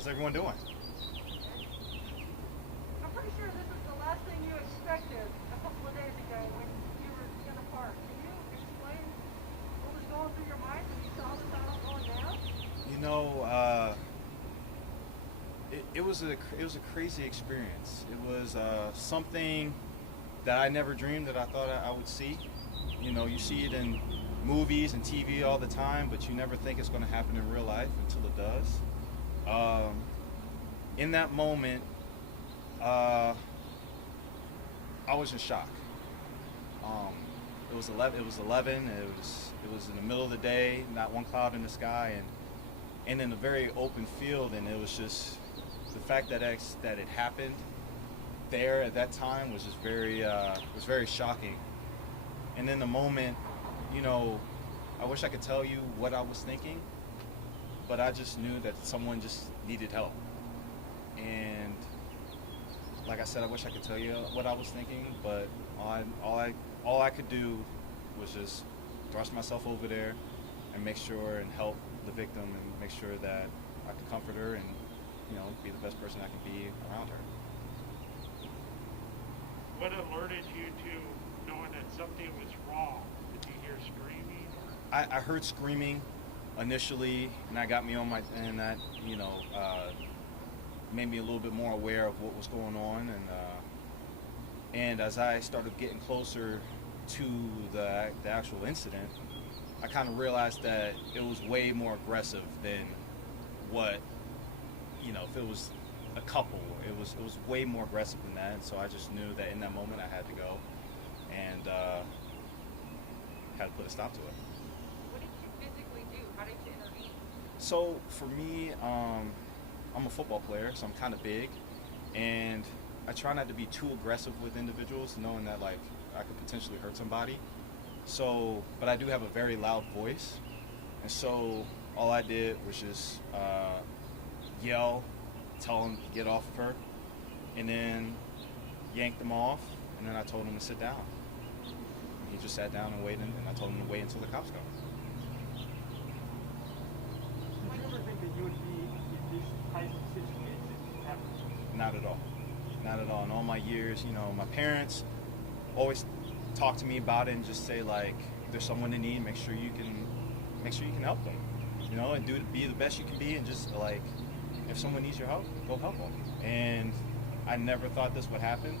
How's everyone doing? I'm pretty sure this is the last thing you expected a couple of days ago when you were in the park. Can you explain what was going through your mind when you saw this all going down? You know, it was a crazy experience. It was something that I never dreamed that I thought I would see. You know, you see it in movies and TV all the time, but you never think it's going to happen in real life until it does. In that moment, I was in shock. It was 11. It was 11. It was in the middle of the day, not one cloud in the sky, and in a very open field. And it was just the fact that it happened there at that time was just very shocking. And in the moment, you know, I wish I could tell you what I was thinking, but I just knew that someone just needed help. And like I said, I wish I could tell you what I was thinking, but all I could do was just thrust myself over there and make sure and help the victim and make sure that I could comfort her and, you know, be the best person I could be around her. What alerted you to knowing that something was wrong? Did you hear screaming? I heard screaming initially, and that got me on my, and that, you know, made me a little bit more aware of what was going on, and as I started getting closer to the actual incident, I kind of realized that it was way more aggressive than what, you know, if it was a couple, it was way more aggressive than that, and so I just knew that in that moment I had to go and had to put a stop to it. What did you physically do? How did you intervene? So for me, I'm a football player, so I'm kind of big, and I try not to be too aggressive with individuals, knowing that like I could potentially hurt somebody. So, but I do have a very loud voice, and so all I did was just yell, tell him to get off of her, and then yanked him off, and then I told him to sit down. He just sat down and waited, and I told him to wait until the cops come. Did you ever think that you would be in this type of situation ever? Not at all. Not at all. In all my years, you know, my parents always talk to me about it and just say like, if there's someone in need, make sure you can help them, you know, and be the best you can be, and just like, if someone needs your help, go help them. And I never thought this would happen,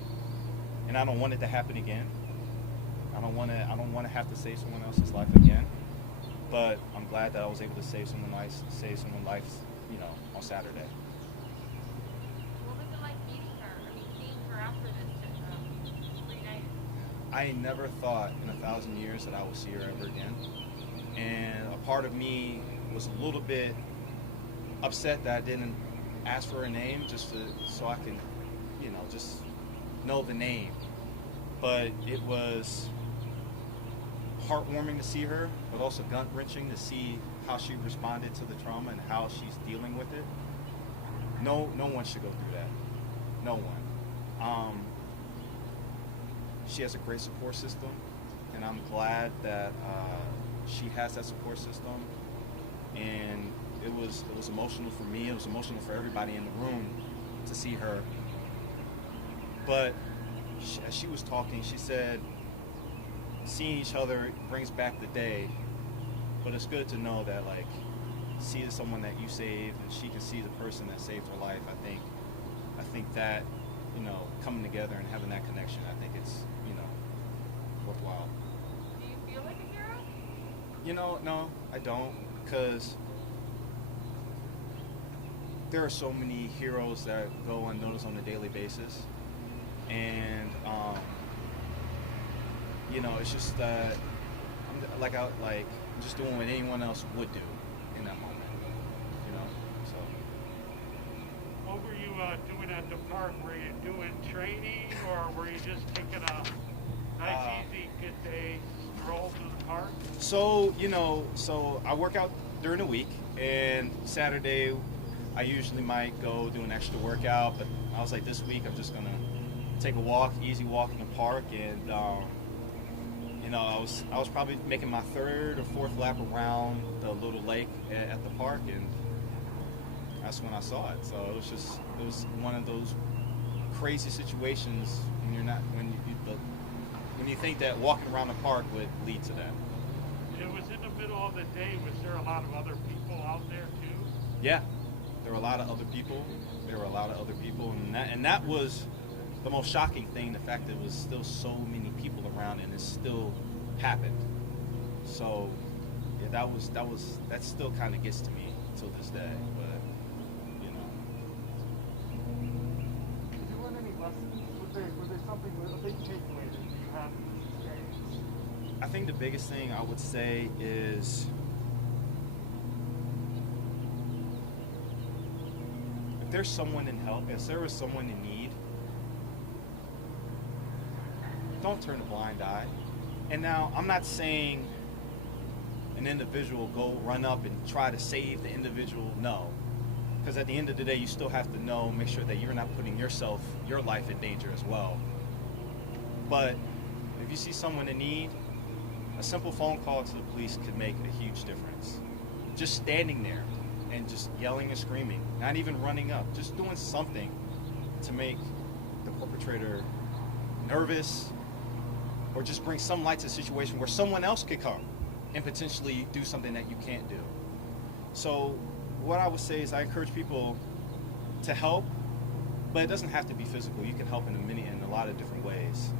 and I don't want it to happen again. I don't want to have to save someone else's life again. But I'm glad that I was able to save someone's life, you know, on Saturday. What was it like meeting her? I mean, seeing her after this reunited? I never thought in 1,000 years that I would see her ever again. And a part of me was a little bit upset that I didn't ask for her name so I can, you know, just know the name. But it was heartwarming to see her, but also gut-wrenching to see how she responded to the trauma and how she's dealing with it. No one should go through that. No one. She has a great support system, and I'm glad that she has that support system. And it was emotional for me. It was emotional for everybody in the room to see her. But as she was talking, she said, seeing each other brings back the day, but it's good to know that, like, see someone that you saved and she can see the person that saved her life. I think that, you know, coming together and having that connection, I think it's, you know, worthwhile. Do you feel like a hero? You know, no, I don't, because there are so many heroes that go unnoticed on a daily basis, and you know, it's just that I'm just doing what anyone else would do in that moment, you know. So. What were you doing at the park? Were you doing training, or were you just taking a nice, easy, good day stroll to the park? So, you know, I work out during the week, and Saturday I usually might go do an extra workout, but I was like, this week I'm just gonna take a walk, easy walk in the park, and you know, I was probably making my third or fourth lap around the little lake at the park, and That's when I saw it. So it was one of those crazy situations when you think that walking around the park would lead to that. It was in the middle of the day. Was there a lot of other people out there too? Yeah, there were a lot of other people. And that was the most shocking thing. The fact that it was still so many people around, and it still happened. So yeah, that still kind of gets to me till this day. But you know, Did you learn any lessons? Was there something, a big takeaway that you had from this experience? I think the biggest thing I would say is if there's someone in help, if there is someone in need, don't turn a blind eye. And now, I'm not saying an individual go run up and try to save the individual, no. Because at the end of the day, you still have to know, make sure that you're not putting your life in danger as well. But if you see someone in need, a simple phone call to the police could make a huge difference. Just standing there and just yelling and screaming, not even running up, just doing something to make the perpetrator nervous, or just bring some light to the situation where someone else could come and potentially do something that you can't do. So what I would say is I encourage people to help, but it doesn't have to be physical. You can help in a lot of different ways.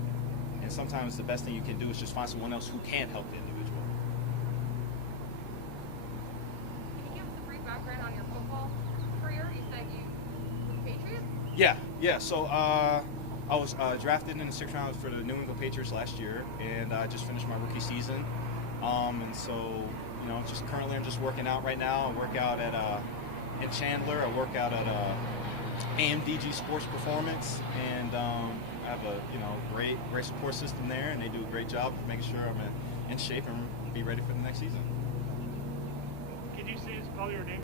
And sometimes the best thing you can do is just find someone else who can help the individual. Can you give us a brief background on your football career? You said you were the Patriots? Yeah. So I was drafted in the 6th round for the New England Patriots last year, and I just finished my rookie season. And so, just currently I'm just working out right now. I work out at in Chandler. I work out at AMDG Sports Performance, and I have a great support system there, and they do a great job of making sure I'm in shape and be ready for the next season. Can you say spell your name?